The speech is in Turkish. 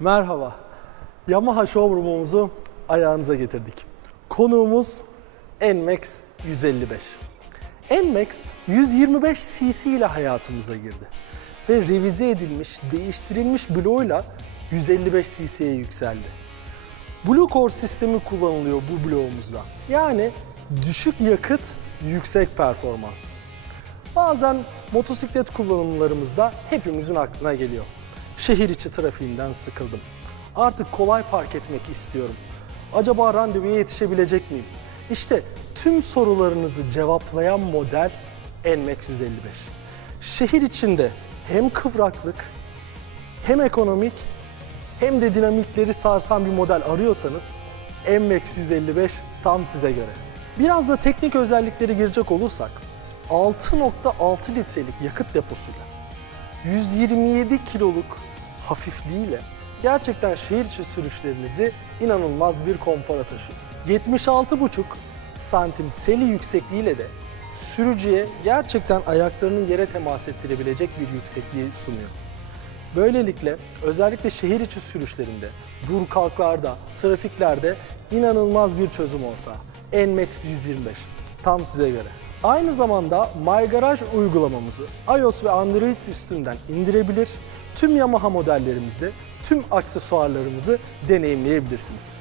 Merhaba. Yamaha showroom'umuzu ayağınıza getirdik. Konuğumuz NMAX 155. NMAX 125 cc ile hayatımıza girdi. Ve revize edilmiş, değiştirilmiş bloğuyla 155 cc'ye yükseldi. Blue Core sistemi kullanılıyor bu bloğumuzda. Yani düşük yakıt, yüksek performans. Bazen motosiklet kullanımlarımızda hepimizin aklına geliyor. Şehir içi trafiğinden sıkıldım. Artık kolay park etmek istiyorum. Acaba randevuya yetişebilecek miyim? İşte tüm sorularınızı cevaplayan model NMAX 155. Şehir içinde hem kıvraklık hem ekonomik hem de dinamikleri sarsan bir model arıyorsanız MX 155 tam size göre. Biraz da teknik özellikleri girecek olursak 6.6 litrelik yakıt deposuyla 127 kiloluk hafifliğiyle gerçekten şehir içi sürüşlerinizi inanılmaz bir konfora taşıyor. 76,5 santim seli yüksekliğiyle de sürücüye gerçekten ayaklarını yere temas ettirebilecek bir yüksekliği sunuyor. Böylelikle özellikle şehir içi sürüşlerinde, dur kalklarda, trafiklerde inanılmaz bir çözüm ortağı. NMAX 125. Tam size göre. Aynı zamanda My Garage uygulamamızı iOS ve Android üstünden indirebilir, tüm Yamaha modellerimizde tüm aksesuarlarımızı deneyimleyebilirsiniz.